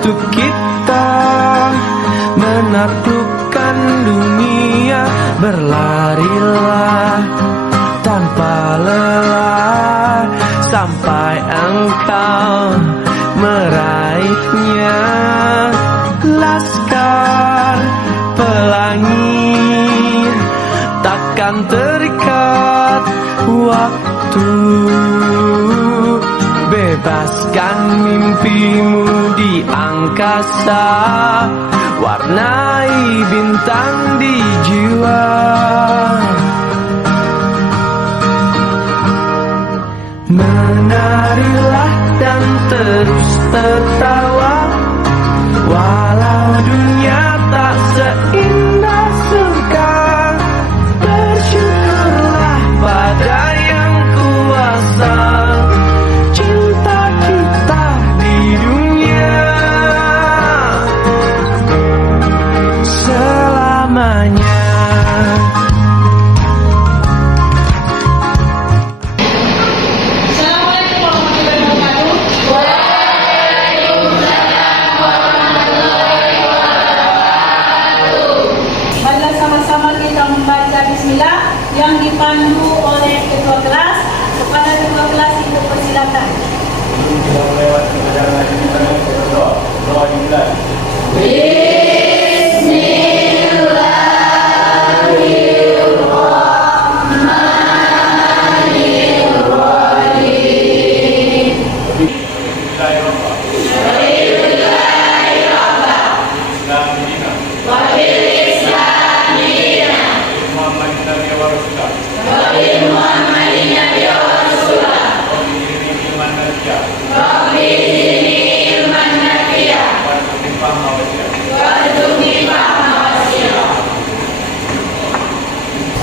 untuk kita menaklukkan dunia. Berlarilah tanpa lelah sampai engkau meraihnya. Laskar pelangi takkan terikat waktu. Bebaskan mimpimu di angkasa, warnai bintang di jiwa. Menarilah dan terus tertawa, walau dunia tak seindah surga. Bersyukurlah pada yang kuasa, cinta kita di dunia selamanya. Bismillah yang dipandu oleh ketua kelas. Kepada ketua kelas itu persilakan. Kita melewati perjalanan kita berdoa. Doa dimulai.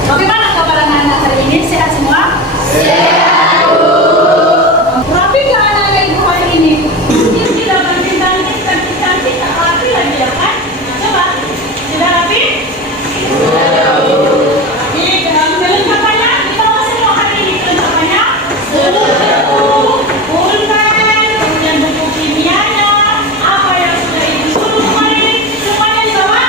Bagaimana kabar anak-anak hari ini? Sehat semua? Sehat. Rapi nggak anak-anak ibu hari ini? Dia tidak cantik, tak rapi lagi ya kan? Coba, sudah rapi? Sudah. Rapi, kelengkapannya kita bawa semua hari ini kelengkapannya. Sudah. Pulpen, kemudian buku kimianya, apa yang sudah ibu suruh kemarin, semuanya dibawa?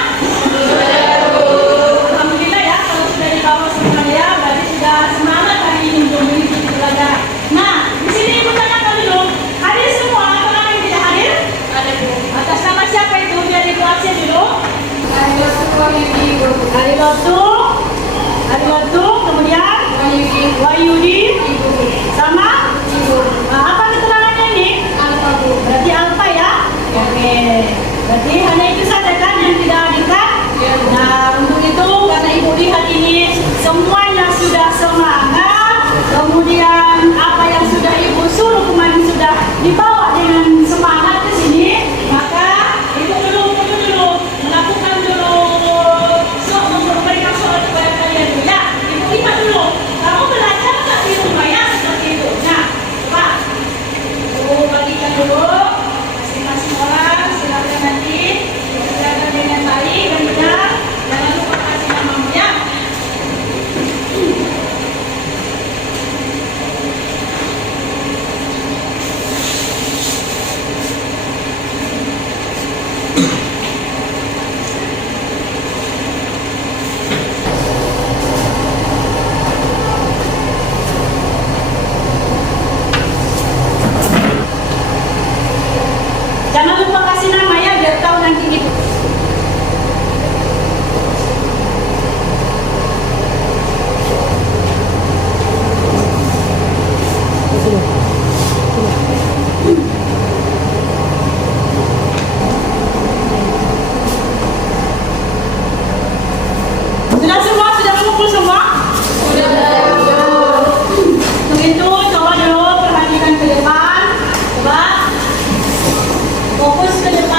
Alhamdulillah ya, kalau sudah dibawa semuanya, berarti sudah semangat hari ini untuk mengikuti pelajaran. Nah, di sini ibu tanyakan dulu, hadir semua atau nama yang tidak hadir? Ada bu. Atas nama siapa itu? Biar ibu absen dulu. Hari waktu, kemudian Wahyudi, sama Nah, apa keterangannya ini? Alfa bu. Berarti alfa ya? Oke. Berarti hanya itu saja kan yang tidak hadirkan? Nah, untuk itu karena ibu lihat ini semuanya sudah semangat, kemudian apa yang sudah ibu suruh kemarin sudah dibawa dengan semangat ke sini, maka ibu dulu melakukan dulu memberikan soal kepada kalian dulu ya. Ibu lihat dulu, kamu belajar nggak di rumah ya seperti itu. Nah, coba ibu bagikan dulu masing-masing orang, silakan nanti kerjakan dengan baik dan benar. Jangan lupa kasih namamu ya. Jangan lupa kasih nama ya, biar tahu nanti ibu. Sudah semua? Sudah mengumpul semua? Sudah. Untuk itu coba dulu perhatikan ke depan. Coba fokus ke depan.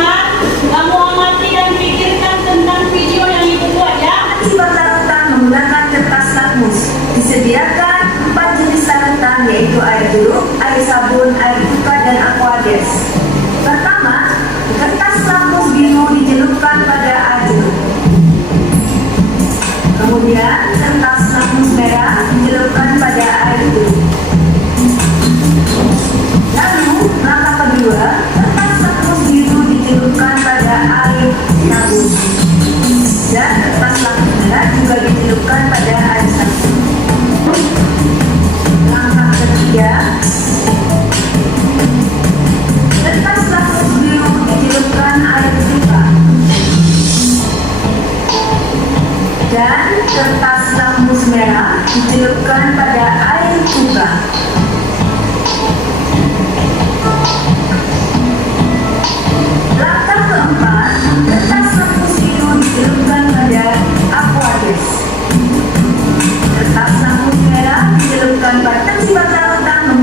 Kertas lambus merah dicelupkan pada air cuka. Langkah keempat, kertas lambus biru dicelupkan pada aquades. Kertas lambus merah dicelupkan pada batang tahu.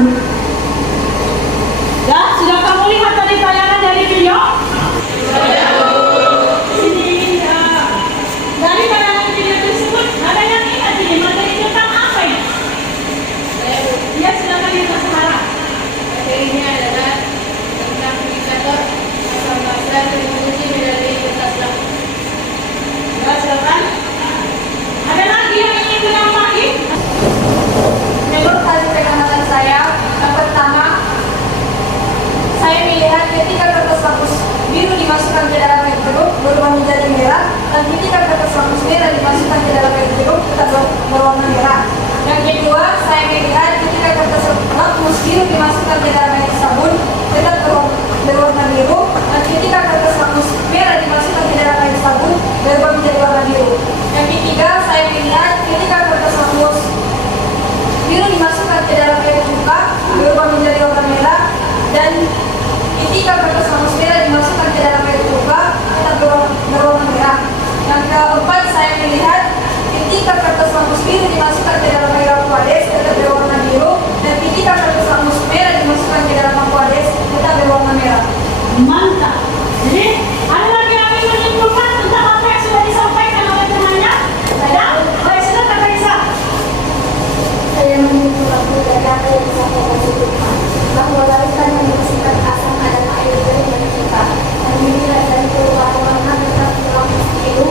Ya, sudah kamu lihat tadi tayangan dari video? Sini, dari tayangan video tersebut ada yang ingat ini materi tentang apa ini? Ya, silakan kita sekarang. Materinya adalah tentang indikator asal basa distribusi dari kertas lambus. Ya, silakan. Ada lagi yang ingin menambahkan? Menurut hasil pengamatan saya, yang pertama, saya melihat ketika kertas lambus biru dimasukkan ke dalam air jeruk berubah menjadi merah, dan ketika kertas lambus merah dimasukkan ke dalam air jeruk tetap berwarna merah. Yang kedua, saya melihat ketika kertas lambus biru dimasukkan ke dalam air sabun tetap berwarna biru, dan ketika kertas lambus merah dimasukkan ke dalam air sabun berubah menjadi warna biru. Yang ketiga, saya melihat ketika kertas lambus biru dimasukkan ke dalam air cuka berubah menjadi warna merah, dan ketika kertas lambus merah dimasukkan ke dalam air cuka tetap berwarna merah. Yang keempat, saya melihat ketika kertas lambus biru dimasukkan ke dalam air aquades tetap berwarna biru, dan ketika kertas lambus merah dimasukkan ke dalam aquades tetap berwarna merah. Mantap. Jadi, ada lagi yang ingin menyimpulkan tentang apa yang sudah disampaikan oleh temannya? Ada? Baik, silakan Raisa. Saya menyimpulkan dari apa yang disampaikan sebelumnya bahwa larutan yang menghasilkan asam adalah air jeruk dan cuka, dan dilihat dari perubahan warna tetap berwarna biru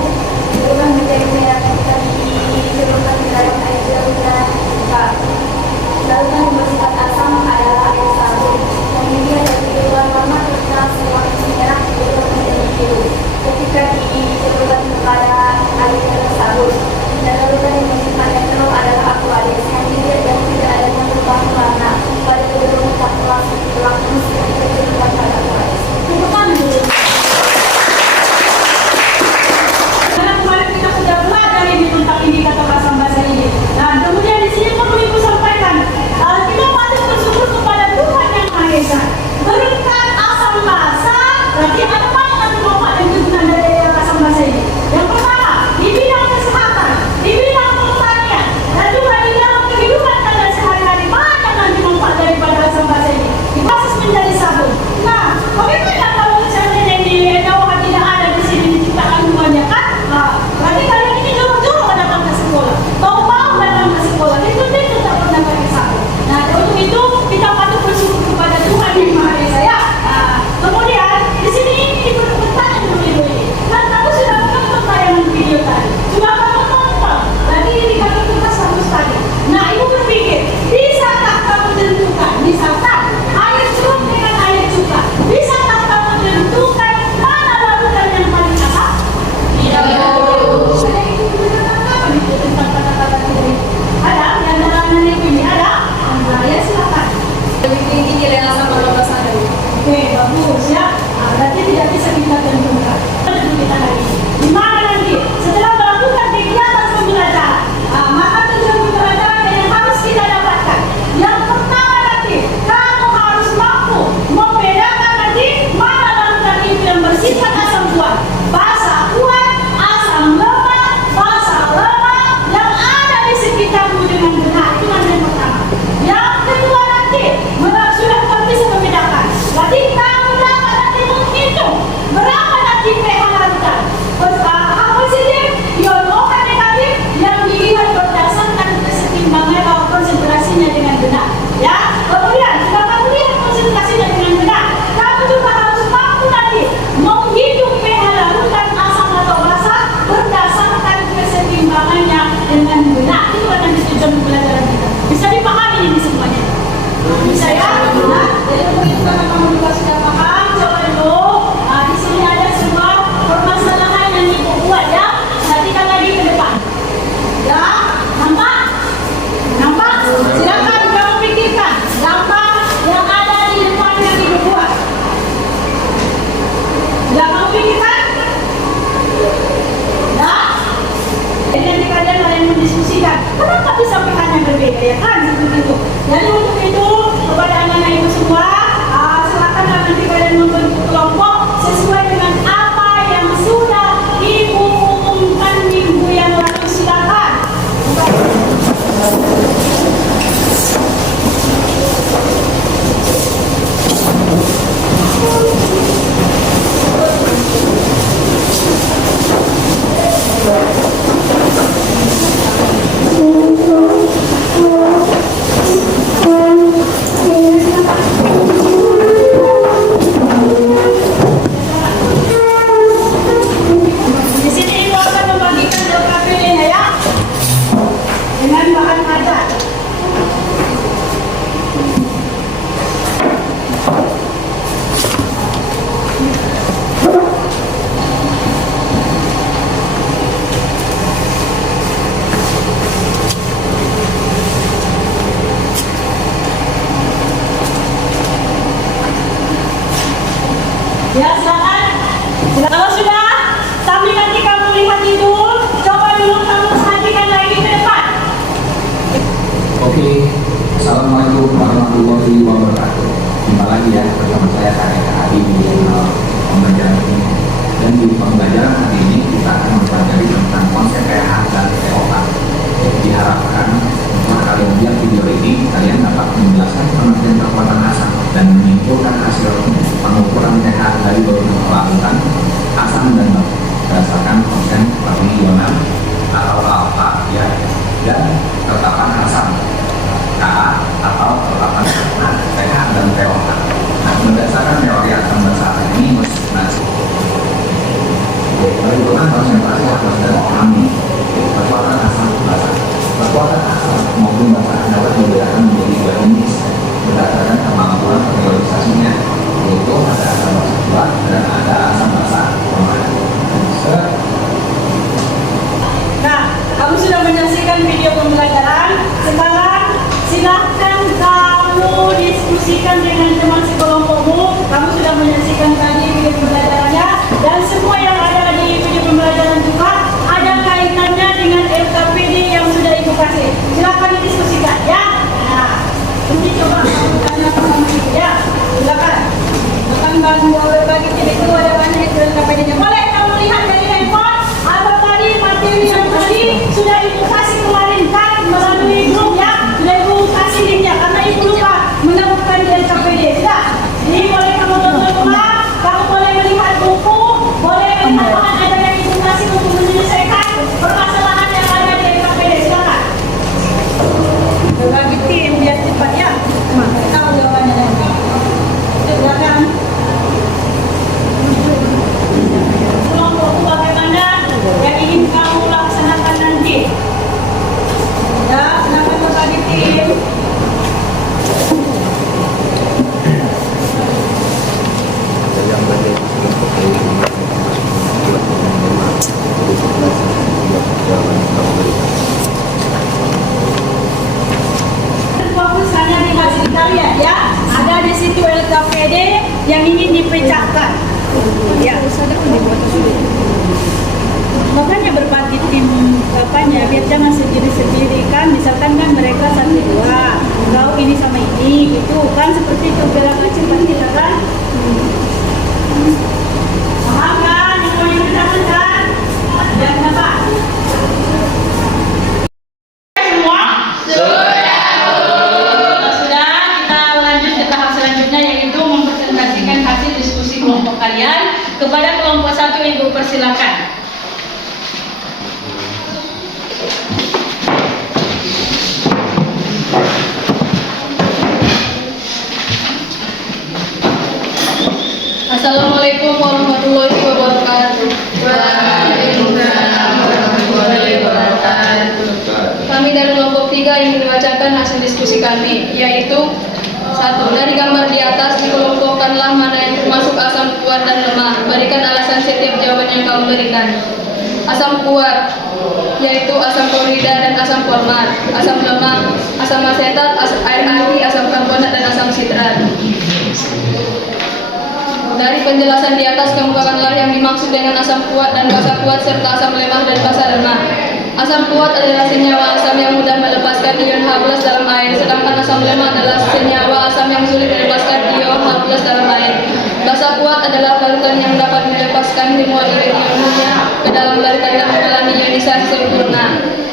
berubah menjadi merah ketika dicelupkan ke dalam air jeruk dan cuka. Larutan yang bersifat asam adalah air sabun, dan dilihat dari perubahan warna tetap berwarna merah berubah menjadi biru ketika dicelupkan kepada air sabun. Dan larutan yang bersifat netral adalah aquades, yang dilihat dari tidak adanya perubahan warna pada kedua tak langsung ketika dicelupkan pada aquades. Tepuk tangan dulu. Karena kemarin kita sudah belajar ini tentang indikator asam basa ini. Nah, kemudian di sini perlu Ibu sampaikan, kita patut bersyukur kepada Tuhan Yang Maha Esa. Berkat asam basa, berarti ada banyak manfaat dan kegunaan dari asam basa ini. Yang pertama, di bidang kesehatan, di bidang pertanian, dan juga di dalam kehidupan kalian sehari-hari banyak nanti manfaat daripada asam basa ini. Diproses menjadi sabun. Nah, bagaimana kalau seandainya di dakwah tidak ada di sini diciptakan semuanya kan? Nah, berarti kalian ini jauh-jauh datang ke sekolah, mau datang ke sekolah, itu tak pernah pakai sabun. Nah, untuk itu kita patut bersyukur kepada Tuhan Yang Maha Esa ya. Nah, kemudian di sini Ibu bertanya dulu Ibu ini. Kan kamu sudah menonton tayangan video tadi, sudah kamu tonton tadi indikator kertas lambus tadi. Nah, Ibu berpikir, bisakah kamu tentukan, misalkan air jeruk dengan air cuka, bisakah kamu tentukan mana larutan yang paling asam? Tidak. Saya itu menggunakan apa itu tentang kata-kata ini? Ada yang dalam Ibu ini ada? Nah, ya silakan. Lebih tinggi nilai asam perbatasan dari Oke, bagus ya. Nah, berarti tidak bisa kita tentukan. Tentu kita hari ini. Di mana nanti setelah melakukan kegiatan pembelajaran, maka tujuan pembelajaran yang harus kita dapatkan. Yang pertama nanti, kamu harus mampu membedakan nanti mana larutan itu yang bersifat asam kuat, basa kuat, asam lemah, basa lemah yang ada di sekitarmu dengan benar. Itu nanti yang pertama. Yang kedua nanti, sudah kamu bisa membedakan. Berarti kamu dapat nanti menghitung berapa nanti pH larutan. Apa saja ion OH negatif yang dilihat berdasarkan kesetimbangan atau konsentrasinya dengan benar. Ya, kemudian jika kamu lihat konsentrasinya dengan benar, kamu juga harus mampu nanti menghitung pH larutan asam atau basa berdasarkan kesetimbangannya dengan benar. Itu kan nanti tujuan pembelajaran kita. Bisa dipahami ini semuanya. Bisa ya? Nah, jadi begitu karena kamu juga sudah paham, coba dulu. Nah, di sini ada sebuah permasalahan yang Ibu buat ya. Perhatikan lagi ke depan. Ya, nampak? Nampak? Silakan kamu pikirkan gambar yang ada di depan yang Ibu buat. Sudah kamu pikirkan? Ya? Jadi nanti kalian Kenapa bisa pH-nya berbeda ya kan? Seperti itu. Jadi untuk itu kepada anak-anak ibu semua, silakanlah nanti kalian membentuk kelompok sesuai dengan apa yang sudah ibu umumkan minggu yang lalu. Silakan. Di sini ibu akan membagikan LKPD-nya ya, dengan bahan adat. Ya, silakan. Kalau sudah, sambil nanti kamu lihat itu, coba dulu kamu perhatikan lagi ke depan. Oke, Assalamualaikum warahmatullahi wabarakatuh. Jumpa lagi ya bersama saya Kareka Adi di pembelajaran ini. Dan di pembelajaran hari ini kita akan mempelajari tentang konsep pH dan pOH. Diharapkan setelah kalian melihat video ini, kalian dapat menjelaskan pengertian kekuatan asam dan menyimpulkan hasil pengukuran pH dari beberapa larutan asam dan batu berdasarkan konsen ionan atau alfa ya, dan tetapan asam Ka atau tetapan pH dan pOH. Nah, berdasarkan teori asam basa ini menimbulkan konsentrasi asam dan alami kekuatan asam basa. Kekuatan asam maupun basa dapat dibedakan menjadi dua jenis berdasarkan kemampuan periodisasinya, yaitu ada asam basa kuat dan ada asam basa lemah. Nah, kamu sudah menyaksikan video pembelajaran. Sekarang silahkan kamu diskusikan dengan teman sekelompokmu. Kamu sudah menyaksikan tadi video pembelajarannya, dan semua yang ada di video pembelajaran juga ada kaitannya dengan LKPD yang sudah ibu kasih. Silakan didiskusikan ya. Nah, nanti coba kamu tanya sama ibu ya. Silakan. Akan berbagi itu ada banyak itu LKPD-nya. Boleh kamu lihat dari handphone apa tadi materi yang tadi sudah ibu kasih kemarin kan melalui grup ya. Sudah ibu kasih linknya karena ibu lupa menemukan di LKPD. Sudah. Jadi boleh kamu tonton rumah, kamu boleh melihat buku, boleh melihat bahan ada yang ibu kasih untuk menyelesaikan permasalahan yang ada di LKPD. Silakan. Berbagi tim biar cepat ya. Tahu jawabannya nanti. Silakan. Kelompokku bagaimana yang ingin kamu laksanakan nanti? Ya, silakan berbagi tim. Fokus hanya di hasil kalian ya. Ada di situ LKPD yang ingin dipecahkan. Ya, makanya berbagi tim apanya biar jangan sendiri-sendiri kan. Misalkan kan mereka satu dua, kau ini sama ini gitu kan, seperti itu biar cepat kita kan. Paham kan? Yang mau dikerjakan kan? Dan kenapa? Semua? Sudah, kita lanjut ke tahap selanjutnya, yaitu mempresentasikan hasil diskusi kelompok kalian. Kepada kelompok satu, ibu persilakan. Assalamualaikum warahmatullahi wabarakatuh. Waalaikumsalam warahmatullahi wabarakatuh. Kami dari kelompok 3 ingin membacakan hasil diskusi kami, yaitu 1. Dari gambar di atas dikelompokkanlah mana yang termasuk asam kuat dan lemah. Berikan alasan setiap jawaban yang kamu berikan. Asam kuat yaitu asam klorida dan asam format. Asam lemah, asam asetat, air aki, asam karbonat dan asam sitrat. Dari penjelasan di atas kemukakanlah yang dimaksud dengan asam kuat dan basa kuat serta asam lemah dan basa lemah. Asam kuat adalah senyawa asam yang mudah melepaskan ion H+ dalam air, sedangkan asam lemah adalah senyawa asam yang sulit melepaskan ion H+ dalam air. Basa kuat adalah larutan yang dapat melepaskan semua ion-ionnya ke dalam larutan dan mengalami ionisasi sempurna.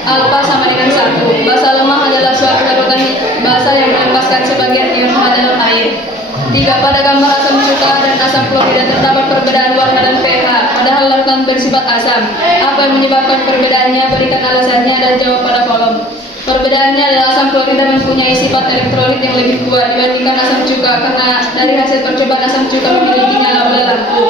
Alfa sama dengan 1. Basa lemah adalah suatu larutan basa yang melepaskan sebagian ion H dalam air. 3. Pada gambar asam cuka dan asam klorida terdapat perbedaan warna dan pH, padahal larutan bersifat asam. Apa yang menyebabkan perbedaannya? Berikan alasannya dan jawab pada kolom. Perbedaannya adalah asam klorida mempunyai sifat elektrolit yang lebih kuat dibandingkan asam cuka karena dari hasil percobaan asam cuka memiliki nyala oleh lampu.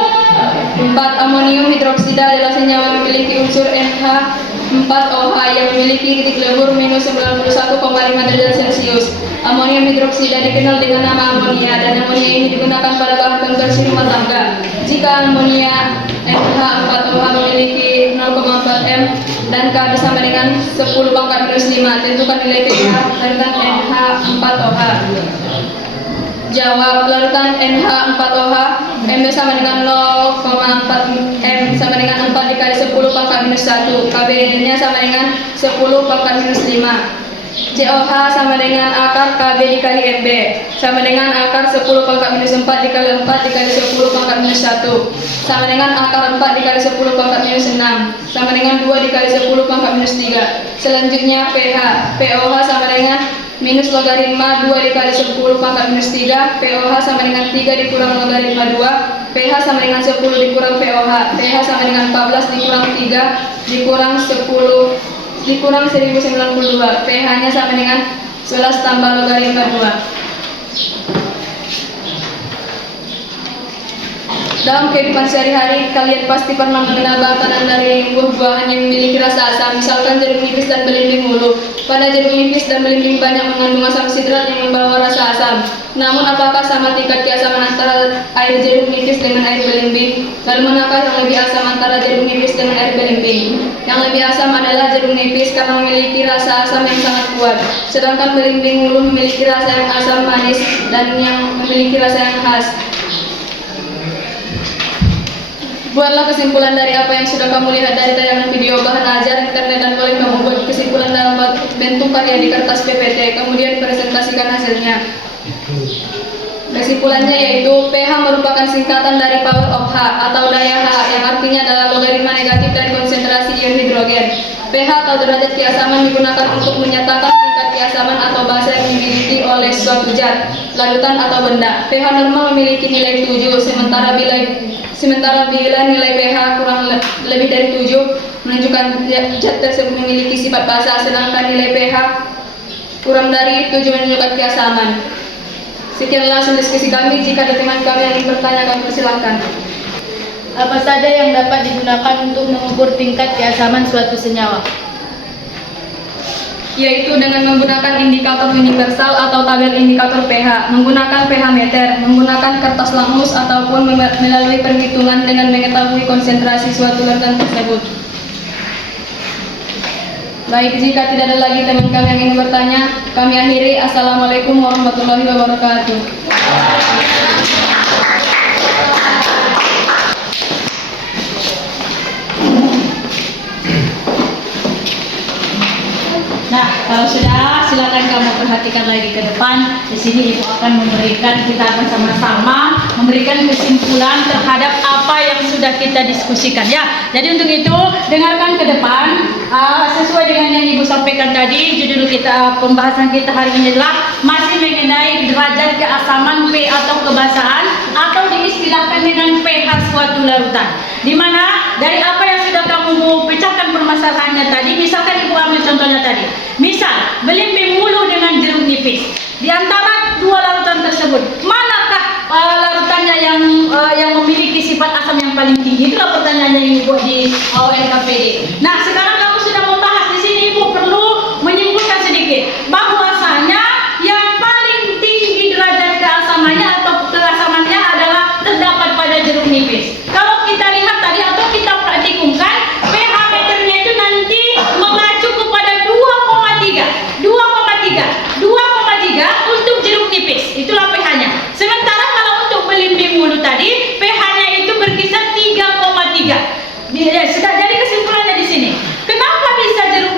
4. Amonium hidroksida adalah senyawa yang memiliki unsur NH4OH yang memiliki titik lebur minus 91,5 derajat Celcius. Amonium hidroksida dikenal dengan nama amonia dan amonia ini digunakan pada bahan pembersih rumah tangga. Jika amonia NH4OH memiliki 0,4 m dan K sama dengan 10⁻⁻5, tentukan nilai pH larutan NH4OH. Jawab, larutan NH4OH M sama dengan 0,4 m sama dengan 4 dikali 10⁻⁻1, KB-nya sama dengan 10⁻⁻5. COH sama dengan akar KB dikali MB sama dengan akar 10⁻⁻4 dikali 4 dikali 10⁻⁻1 sama dengan akar 4 dikali 10⁻⁻6 sama dengan 2 dikali 10⁻⁻3. Selanjutnya pH. POH sama dengan minus logaritma 2 dikali 10⁻⁻3. POH sama dengan 3 dikurang logaritma 2. pH sama dengan 10 dikurang POH. pH sama dengan 14 dikurang 3 dikurang 10 dikurang 1092. pH-nya sama dengan 11 tambah logaritma 2. Dalam kehidupan sehari-hari, kalian pasti pernah mengenal makanan dari buah-buahan yang memiliki rasa asam, misalkan jeruk nipis dan belimbing ulu. Pada jeruk nipis dan belimbing banyak mengandung asam sidrat yang membawa rasa asam. Namun, apakah sama tingkat keasaman antara air jeruk nipis dengan air belimbing? Lalu, manakah yang lebih asam antara jeruk nipis dengan air belimbing? Yang lebih asam adalah jeruk nipis karena memiliki rasa asam yang sangat kuat, sedangkan belimbing ulu memiliki rasa yang asam manis dan yang memiliki rasa yang khas. Buatlah kesimpulan dari apa yang sudah kamu lihat dari tayangan video, bahan ajar, internet, dan boleh kamu buat kesimpulan dalam bentuk karya di kertas PPT, kemudian presentasikan hasilnya. Kesimpulannya yaitu pH merupakan singkatan dari power of H atau daya H yang artinya adalah logaritma negatif dari konsentrasi ion hidrogen. pH atau derajat keasaman digunakan untuk menyatakan tingkat keasaman atau basa yang dimiliki oleh suatu zat, larutan atau benda. pH normal memiliki nilai 7, sementara bila nilai pH kurang lebih dari 7 menunjukkan zat tersebut memiliki sifat basa, sedangkan nilai pH kurang dari 7 menunjukkan keasaman. Sekian langsung diskusi kami. Jika ada teman kami yang ingin bertanya, kami persilahkan. Apa saja yang dapat digunakan untuk mengukur tingkat keasaman suatu senyawa? Yaitu dengan menggunakan indikator universal atau tabel indikator pH, menggunakan pH meter, menggunakan kertas lakmus, ataupun melalui perhitungan dengan mengetahui konsentrasi suatu larutan tersebut. Baik, jika tidak ada lagi teman kami yang ingin bertanya, kami akhiri. Assalamualaikum warahmatullahi wabarakatuh. Nah, kalau sudah, silakan kamu perhatikan lagi ke depan. Di sini Ibu akan kita akan sama-sama memberikan kesimpulan terhadap apa yang sudah kita diskusikan ya. Jadi untuk itu, dengarkan ke depan. Sesuai dengan yang Ibu sampaikan tadi, judul kita, pembahasan kita hari ini adalah masih mengenai derajat keasaman P atau kebasaan, atau diistilahkan dengan pH suatu larutan. Di mana dari apa yang sudah kamu mau pecahkan permasalahannya tadi, misalkan Ibu ambil contohnya tadi. Misal, belimbing ulu dengan jeruk nipis. Di antara dua larutan tersebut, manakah larutannya yang memiliki sifat asam yang paling tinggi? Itulah pertanyaannya yang Ibu di ONKPD. Nah, sekarang kamu sudah membahas di sini, Ibu perlu menyimpulkan sedikit bahwasanya yang paling tinggi derajat keasamannya atau keasamannya adalah terdapat pada jeruk nipis. Kalau kita lihat tadi atau kita praktikumkan, pH meternya itu nanti mengacu kepada 2,3 untuk jeruk nipis, itulah pH-nya. Sementara kalau untuk belimbing ulu tadi, pH-nya itu berkisar 3,3. Jadi kesimpulannya di sini, kenapa bisa jeruk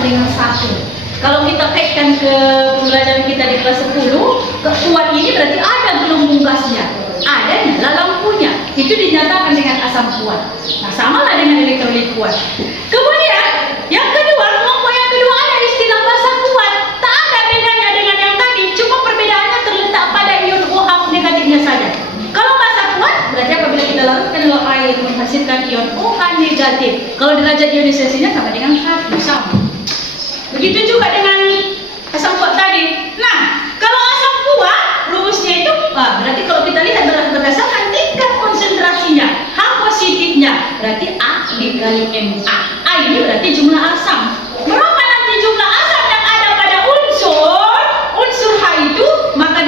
sama dengan 1. Kalau kita kaitkan ke pembelajaran kita di kelas 10, kuat ini berarti ada gelembung gasnya, ada nyala lampunya. Itu dinyatakan dengan asam kuat. Nah, samalah dengan elektrolit kuat. Kemudian, yang kedua, kelompok yang kedua ada istilah basa kuat. Tak ada bedanya dengan yang tadi, cuma perbedaannya terletak pada ion OH negatifnya saja. Kalau basa kuat, berarti apabila kita larutkan dalam air menghasilkan ion OH negatif. Kalau derajat ionisasinya sama dengan 1, sama. Begitu juga dengan asam kuat tadi. Nah, kalau asam kuat rumusnya itu berarti kalau kita lihat berdasarkan tingkat konsentrasinya, H positifnya berarti A dikali MA. A ini berarti jumlah asam. Berapa nanti jumlah asam yang ada pada unsur H itu, maka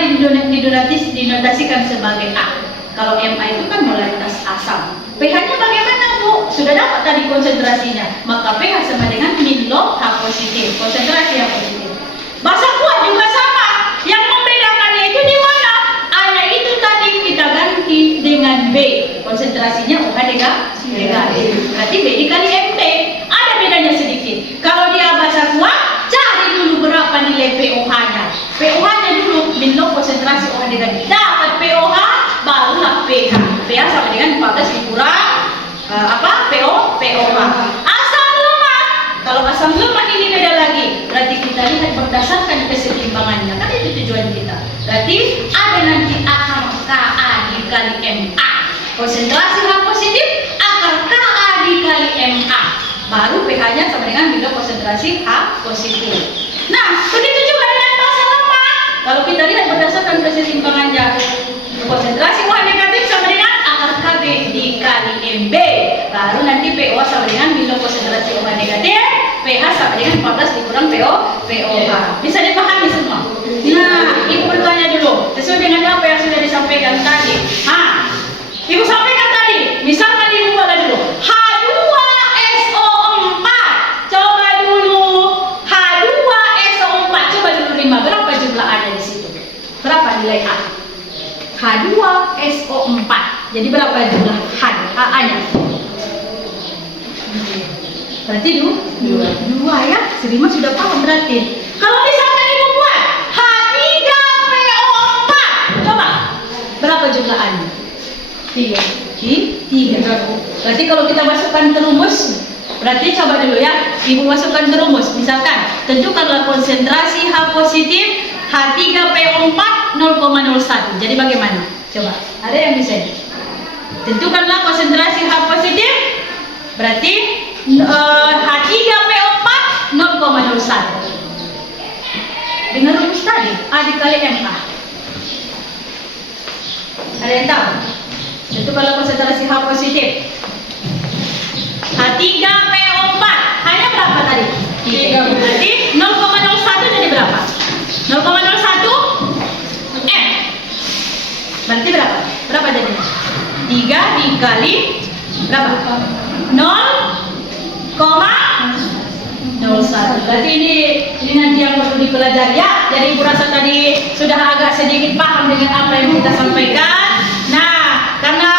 dinotasikan sebagai A. Kalau MA itu kan molaritas asam. pH-nya bagaimana, Bu? Sudah dapat tadi konsentrasinya. Maka pH sama dengan min log H positif. Konsentrasi yang positif. Basa kuat juga sama. Yang membedakannya itu di mana? A-nya itu tadi kita ganti dengan B. Konsentrasinya OH negatif. Berarti B dikali MB. Ada bedanya sedikit. Kalau dia basa kuat, cari dulu berapa nilai POH-nya. POH-nya dulu min log konsentrasi OH negatif. Dapat POH, barulah pH. pH sama dengan 14 dikurang POH. Asam lemak. Kalau asam lemak ini beda lagi. Berarti kita lihat berdasarkan kesetimbangannya. Kan itu tujuan kita. Berarti ada nanti akar Ka dikali Ma. Konsentrasi H positif akar Ka dikali Ma. Baru pH-nya sama dengan bila konsentrasi H positif. Nah, begitu juga dengan basa lemak. Kalau kita lihat berdasarkan kesetimbangannya, konsentrasi OH negatif sama dengan akar KB dikali MB. Baru nanti PO sama dengan bila konsentrasi OH negatif, pH sama dengan 14 dikurang POH. Bisa dipahami semua? Nah, Ibu bertanya dulu, sesuai dengan apa yang sudah disampaikan tadi. Ibu sampaikan tadi, misalkan Ibu bala dulu H2SO4. Coba dulu H2SO4, coba dulu 5. Berapa jumlah A di situ? Berapa nilai A? H2SO4. Jadi berapa jumlah HA-nya? Berarti 2 ya. Serima sudah paham berarti. Kalau misalkan Ibu buat H3PO4, coba berapa jumlah A-nya? 3. Berarti kalau kita masukkan ke rumus, berarti coba dulu ya, Ibu masukkan ke rumus. Misalkan, tentukanlah konsentrasi H positif H3PO4 0,01. Jadi bagaimana? Coba, ada yang bisa? Tentukanlah konsentrasi H positif, berarti H3PO4 0,01. Dengan rumus tadi, A dikali MA. Ada yang tahu? Tentukanlah konsentrasi H positif. H3PO4 hanya berapa tadi? 3. Berarti 0,01 jadi berapa? 0,01 M. Berarti berapa? Berapa jadinya? 3 dikali berapa? 0,01. Berarti ini nanti yang perlu dipelajari ya. Jadi Ibu rasa tadi sudah agak sedikit paham dengan apa yang kita sampaikan. Nah, karena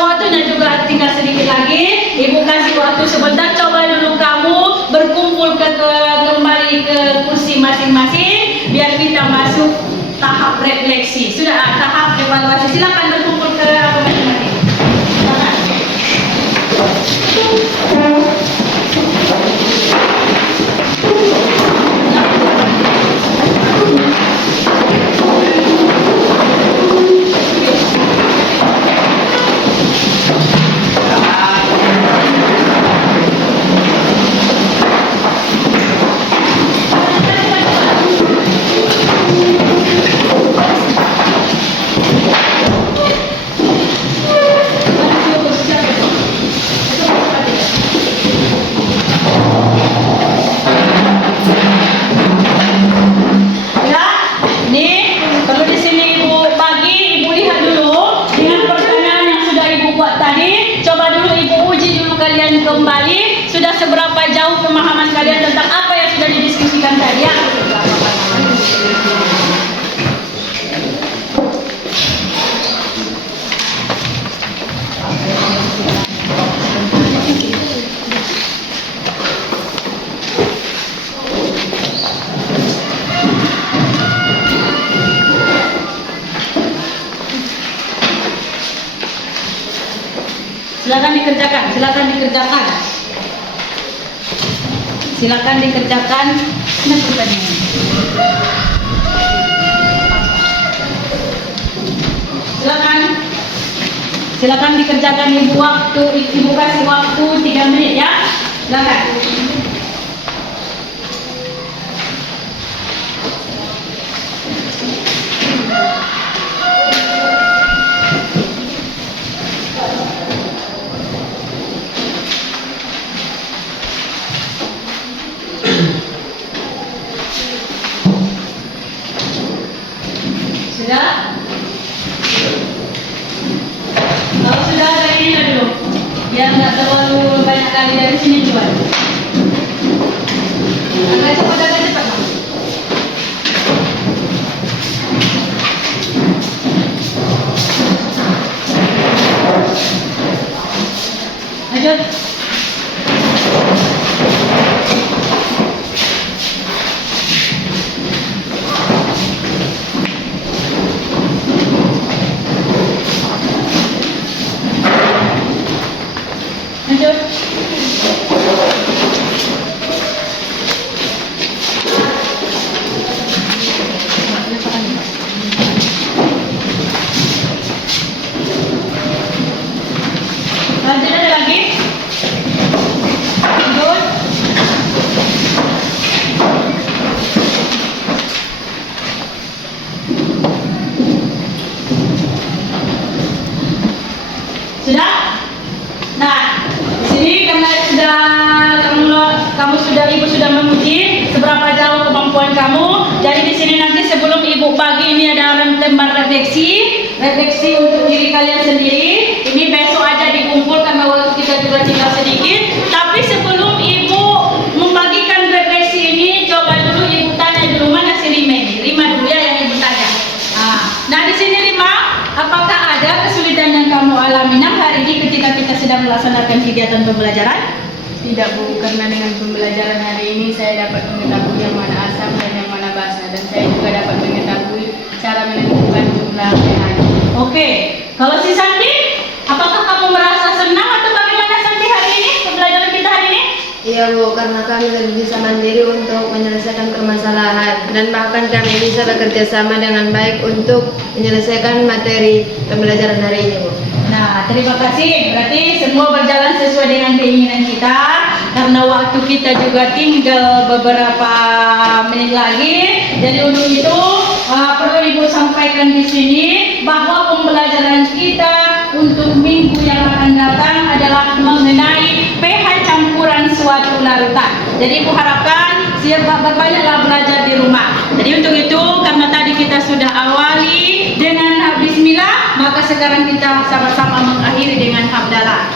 waktunya juga tinggal sedikit lagi, Ibu kasih waktu sebentar. Coba dulu kamu berkumpul kembali ke kursi masing-masing biar kita masuk tahap refleksi. Sudah tahap evaluasi. Silakan berkumpul ke masing-masing. Silakan dikerjakan, silakan dikerjakan. Silakan dikerjakan. Nah, pertanyaan. Silakan. Silakan dikerjakan ibu waktu, ibu kasih waktu 3 menit ya. Silakan. Sudah? Kalau sudah dari ini dulu, biar nggak terlalu banyak kali dari sini juga. Agak cepat, Bang. Lanjut. Lanjut. Lanjut, ada lagi? Lanjut. Sudah? Nah, di sini karena ibu sudah menguji seberapa jauh kemampuan kamu. Jadi di sini nanti sebelum ibu bagi ini ada lembar refleksi untuk diri kalian sendiri. Ini besok aja dikumpul karena waktu kita juga tinggal sedikit. Tapi sebelum ibu membagikan refleksi ini, coba dulu ibu tanya dulu mana si Rima ini. Rima dulu ya yang ibu tanya. Nah di sini Rima, apakah ada kesulitan yang kamu alami hari ini ketika kita sedang melaksanakan kegiatan pembelajaran? Tidak Bu, karena dengan pembelajaran hari ini saya dapat mengetahui yang mana asam dan yang mana basa, dan saya juga dapat mengetahui cara menentukan jumlah pH. Oke, kalau si Santi, apakah kamu merasa senang atau bagaimana Santi hari ini pembelajaran kita hari ini? Iya Bu, karena kami lebih bisa mandiri untuk menyelesaikan permasalahan dan bahkan kami bisa bekerja sama dengan baik untuk menyelesaikan materi pembelajaran hari ini Bu. Nah, terima kasih. Berarti semua berjalan sesuai dengan keinginan kita. Karena waktu kita juga tinggal beberapa menit lagi. Jadi untuk itu perlu Ibu sampaikan di sini bahwa pembelajaran kita untuk minggu yang akan datang adalah mengenai pH campuran suatu larutan. Jadi Ibu harapkan banyaklah belajar di rumah. Jadi untuk itu karena tadi kita sudah awali dengan bismillah, maka sekarang kita sama-sama mengakhiri dengan hamdalah.